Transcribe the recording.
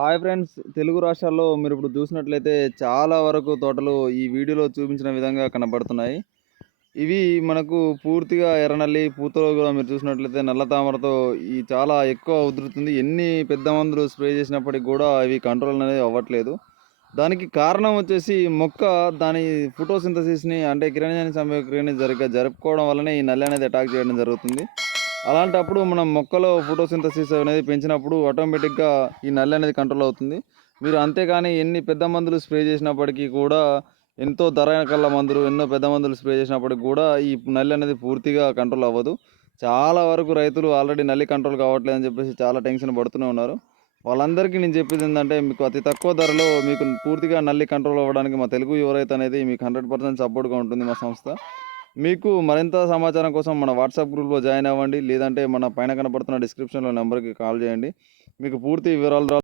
Hi friends, Telugu రాష్ట్రాల్లో మీరు ఇప్పుడు చూసినట్లయితే చాలా వరకు తోటలు ఈ వీడియోలో చూపించిన విధంగా కనబడుతున్నాయి. ఇవి మనకు పూర్తిగా ఎర్రనల్లి పూతలో కూడా మీరు చూసినట్లయితే నల్ల తామరతో ఈ చాలా ఎక్కువ ఉధృతుంది. ఎన్ని పెద్ద మందులు స్ప్రే చేసినప్పటికి కూడా ఇవి కంట్రోల్ అనేది అవ్వట్లేదు. దానికి కారణం వచ్చేసి మొక్క దాని ఫోటోసింథసిస్ని అంటే కిరణజన్య సంయోగక్రియని జరుపుకోవడం వల్లనే ఈ నల్లి అనేది అటాక్ చేయడం జరుగుతుంది. అలాంటప్పుడు మనం మొక్కలో ఫోటోసింథసిస్ అనేది పెంచినప్పుడు ఆటోమేటిక్గా ఈ నల్లి అనేది కంట్రోల్ అవుతుంది. మీరు అంతేకాని ఎన్ని పెద్ద మందులు స్ప్రే చేసినప్పటికీ కూడా ఎంతో ధర కల్ల మందులు ఎన్నో పెద్ద మందులు స్ప్రే చేసినప్పటికి కూడా ఈ నల్లి అనేది పూర్తిగా కంట్రోల్ అవ్వదు. చాలా వరకు రైతులు ఆల్రెడీ నల్లి కంట్రోల్ కావట్లేదని చెప్పేసి చాలా టెన్షన్ పడుతూనే ఉన్నారు. వాళ్ళందరికీ నేను చెప్పేది ఏంటంటే, మీకు అతి తక్కువ ధరలో మీకు పూర్తిగా నల్లి కంట్రోల్ అవ్వడానికి మా తెలుగు యువ రైతు అనేది మీకు 100% సపోర్ట్గా ఉంటుంది మా సంస్థ. మీకు మరింత సమాచారం కోసం మన వాట్సాప్ గ్రూప్లో జాయిన్ అవ్వండి, లేదంటే మన పైన కనపడుతున్న డిస్క్రిప్షన్లో నెంబర్కి కాల్ చేయండి. మీకు పూర్తి వివరాలు